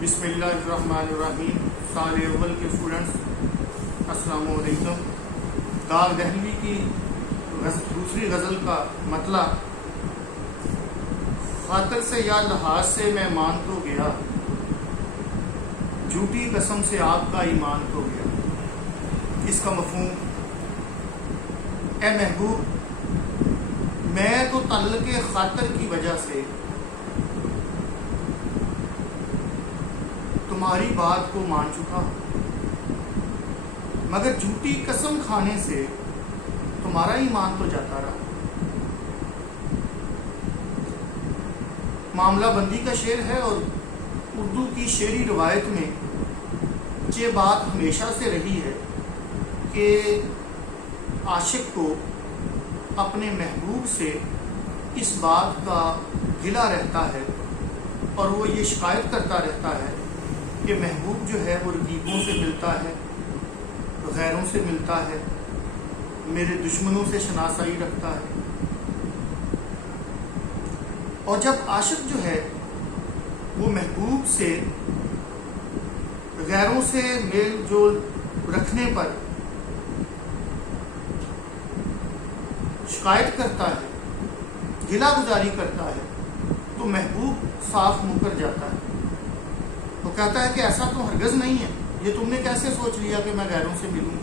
بسم اللہ الرحمن الرحیم. سال اول کے اسٹوڈنٹس السلام علیکم. داغ دہلوی کی دوسری غزل کا مطلع: خاطر سے یا لحاظ سے میں مان تو گیا، جھوٹی قسم سے آپ کا ایمان تو گیا. اس کا مفہوم: اے محبوب، میں تو تعلق خاطر کی وجہ سے تمہاری بات کو مان چکا ہوں، مگر جھوٹی قسم کھانے سے تمہارا ایمان تو جاتا رہا. معاملہ بندی کا شعر ہے، اور اردو کی شعری روایت میں یہ بات ہمیشہ سے رہی ہے کہ عاشق کو اپنے محبوب سے اس بات کا گلہ رہتا ہے اور وہ یہ شکایت کرتا رہتا ہے کہ محبوب جو ہے وہ رقیبوں سے ملتا ہے، غیروں سے ملتا ہے، میرے دشمنوں سے شناسائی رکھتا ہے. اور جب عاشق جو ہے وہ محبوب سے غیروں سے میل جول رکھنے پر شکایت کرتا ہے، گلہ گزاری کرتا ہے، تو محبوب صاف منکر جاتا ہے. وہ کہتا ہے کہ ایسا تو ہرگز نہیں ہے، یہ تم نے کیسے سوچ لیا کہ میں غیروں سے ملوں،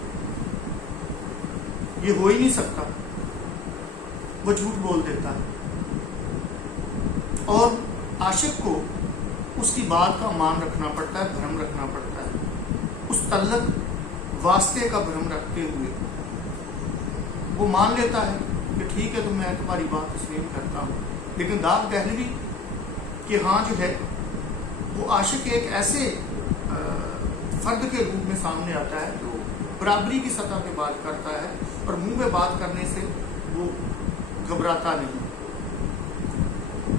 یہ ہو ہی نہیں سکتا. وہ جھوٹ بول دیتا ہے، اور عاشق کو اس کی بات کا مان رکھنا پڑتا ہے، بھرم رکھنا پڑتا ہے. اس تعلق واسطے کا بھرم رکھتے ہوئے وہ مان لیتا ہے کہ ٹھیک ہے، تو میں تمہاری بات تسلیم کرتا ہوں. لیکن داغ دہلوی کہ ہاں جو ہے وہ عاشق ایک ایسے فرد کے روپ میں سامنے آتا ہے جو برابری کی سطح پہ بات کرتا ہے اور منہ پہ بات کرنے سے وہ گھبراتا نہیں.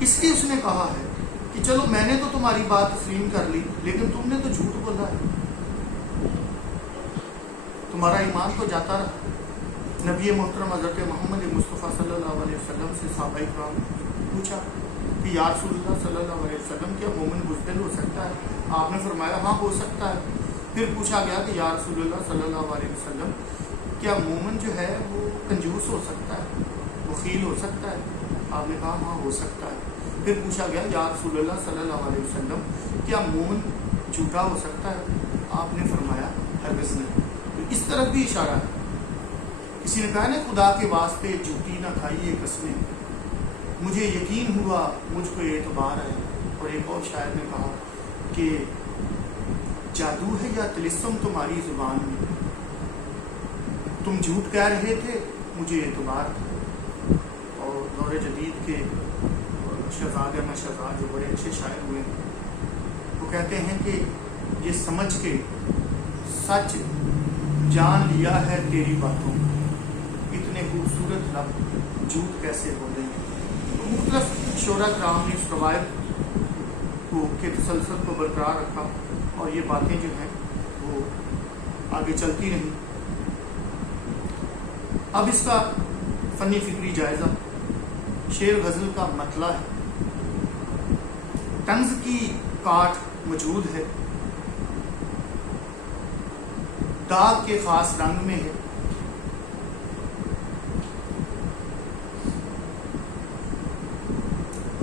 اس لیے اس نے کہا ہے کہ چلو میں نے تو تمہاری بات تسلیم کر لی، لیکن تم نے تو جھوٹ بولا ہے، تمہارا ایمان تو جاتا رہا. نبی محترم حضرت محمد مصطفیٰ صلی اللہ علیہ وسلم سے صحابہ کرام پوچھا کہ یا رسول اللہ صلی اللہ علیہ وسلم، کیا مومن بزدل ہو سکتا ہے؟ آپ نے فرمایا ہاں ہو سکتا ہے. پھر پوچھا گیا کہ یا رسول اللہ صلی اللہ علیہ وسلم، کیا مومن جو ہے وہ کنجوس ہو سکتا ہے، بخیل ہو سکتا ہے؟ آپ نے کہا ہاں ہو سکتا ہے. پھر پوچھا گیا یا رسول اللہ صلی اللہ علیہ وسلم، کیا مومن جھوٹا ہو سکتا ہے؟ آپ نے فرمایا ہرگز نہیں. تو اس طرف بھی اشارہ ہے. کسی نے کہا نا خدا کے واسطے جھوٹی نہ کھائیے قسمیں، مجھے یقین ہوا مجھ کو اعتبار ہے. اور ایک اور شاعر نے کہا کہ جادو ہے یا طلسم تمہاری زبان میں، تم جھوٹ کہہ رہے تھے مجھے اعتبار تھا. اور دور جدید کے شہزاد احمد شہزاد جو بڑے اچھے شاعر ہوئے ہیں، وہ کہتے ہیں کہ یہ سمجھ کے سچ جان لیا ہے تیری باتوں، اتنے خوبصورت لب جھوٹ کیسے بولیں گے. مختلف شعراء کرام نے اس روایت کو کے تسلسل کو برقرار رکھا، اور یہ باتیں جو ہیں وہ آگے چلتی رہیں. اب اس کا فنی فکری جائزہ. شعر غزل کا مطلع ہے، طنز کی کاٹ موجود ہے، داغ کے خاص رنگ میں ہے.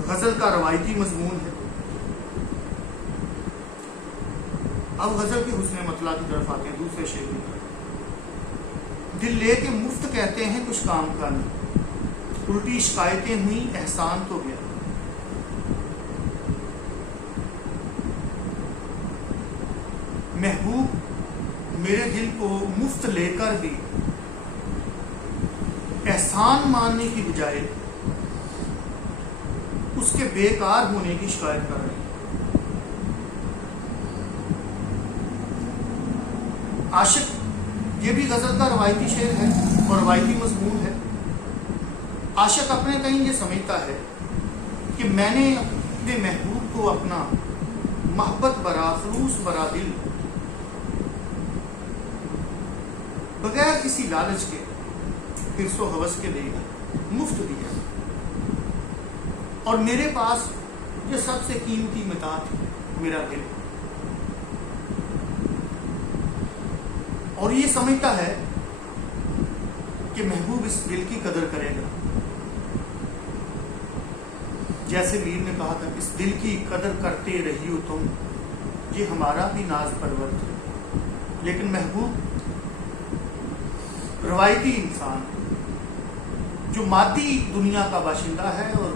غزل کا روایتی مضمون ہے. اب غزل کے حسن مطلع کی طرف آتے ہیں. دوسرے شعر میں دل لے کے مفت کہتے ہیں کچھ کام کا نہیں، الٹی شکایتیں ہوئیں احسان تو گیا. محبوب میرے دل کو مفت لے کر بھی احسان ماننے کی بجائے اس کے بیکار ہونے کی شکایت کر رہے ہیں. عاشق یہ بھی غزل کا روایتی شعر ہے اور روایتی مضمون ہے. عاشق اپنے تئیں یہ سمجھتا ہے کہ میں نے اپنے محبوب کو اپنا محبت برا خلوص برا دل بغیر کسی لالچ کے حرص و ہوس کے دے گا، مفت دیا. اور میرے پاس یہ سب سے قیمتی متاع میرا دل، اور یہ سمجھتا ہے کہ محبوب اس دل کی قدر کرے گا. جیسے میر نے کہا تھا اس دل کی قدر کرتے رہی ہو تم، یہ ہمارا بھی ناز پرور تھا. لیکن محبوب روایتی انسان جو مادی دنیا کا باشندہ ہے اور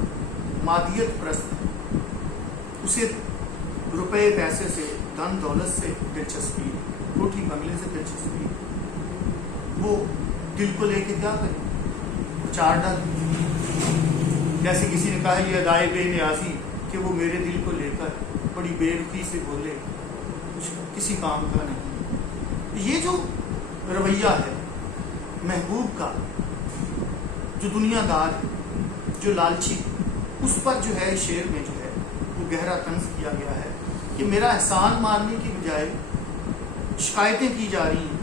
مادیت پرست ہے، اسے روپے پیسے سے، دھن دولت سے دلچسپی، کوٹھی بنگلے سے دلچسپی. وہ دل کو لے کے کیا کرے؟ چار ڈال. جیسے کسی نے کہا یہ ادائے بے نیازی کہ وہ میرے دل کو لے کر بڑی بے رخی سے بولے، کچھ کسی کام کا نہیں. یہ جو رویہ ہے محبوب کا، جو دنیا دار ہے، جو لالچی، اس پر جو ہے شعر میں جو ہے وہ گہرا طنز کیا گیا ہے کہ میرا احسان ماننے کی بجائے شکایتیں کی جا رہی ہیں.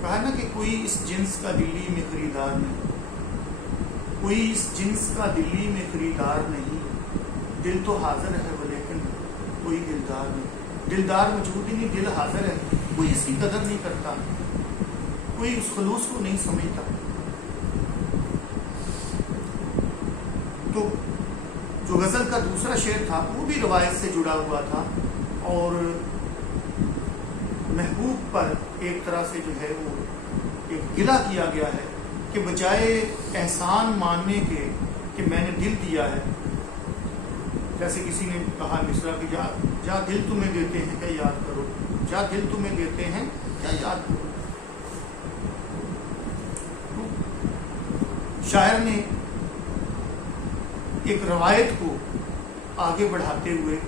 کہا نا کہ کوئی اس جنس کا دلی میں خریدار نہیں، کوئی اس جنس کا دلی میں خریدار نہیں. دل تو حاضر ہے وہ لیکن کوئی دلدار نہیں. دلدار موجود ہی نہیں، دل حاضر ہے، کوئی اس کی قدر نہیں کرتا، کوئی اس خلوص کو نہیں سمجھتا. تو جو غزل کا دوسرا شعر تھا وہ بھی روایت سے جڑا ہوا تھا اور محبوب پر ایک طرح سے جو ہے وہ ایک گلہ کیا گیا ہے کہ بجائے احسان ماننے کے کہ میں نے دل دیا ہے، جیسے کسی نے کہا مصرع کہ جا دل تمہیں دیتے ہیں کیا یاد کرو، جا دل تمہیں دیتے ہیں کیا یاد کرو. شاعر نے ایک روایت کو آگے بڑھاتے ہوئے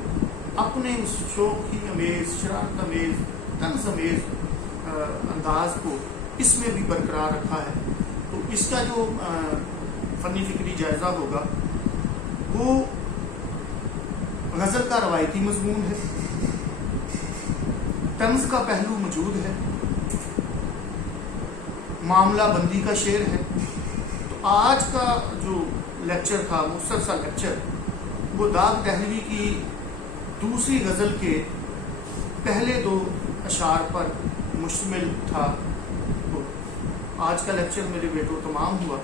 اپنے اس شوخی امیز، شرارت امیز، طنز امیز انداز کو اس میں بھی برقرار رکھا ہے. تو اس کا جو فنی فکری جائزہ ہوگا وہ غزل کا روایتی مضمون ہے، طنز کا پہلو موجود ہے، معاملہ بندی کا شعر ہے. تو آج کا جو لیکچر تھا، مختصر سا لیکچر، وہ داغ دہلوی کی دوسری غزل کے پہلے 2 اشعار پر مشتمل تھا. تو آج کا لیکچر میرے بیٹوں تمام ہوا.